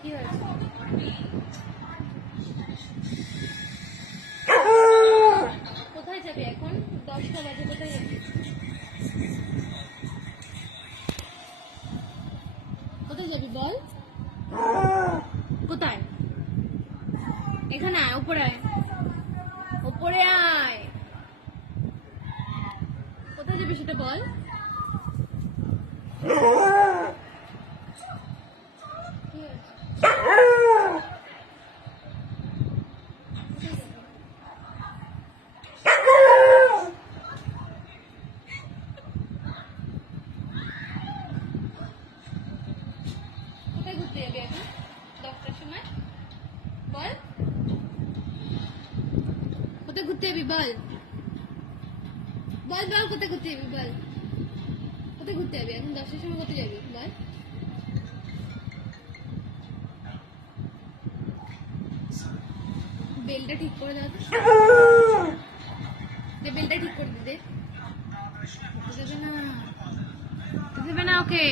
কি হয়েছে? কোথায় যাবি এখন? 10টা বাজে, কোথায় যাবি? কোথায় যাবি বল? কোথায়? এখানে আয়, উপরে আয়, উপরে আয়। কোথায় যাবি সেটা বল। কি হয়েছে? কোথায় ঘুরতে যাবি এখন 10টার সময়? বল, কোথায় ঘুরতে যাবি বল। বল বল, কোথায় ঘুরতে যাবি বল। কোথায় ঘুরতে যাবি এখন 10টার সময়? কোথায় যাবি বল। বেলটা ঠিক করে দাও তো। বেলটা ঠিক করে দিতে দেবে না, দেবে না ওকে।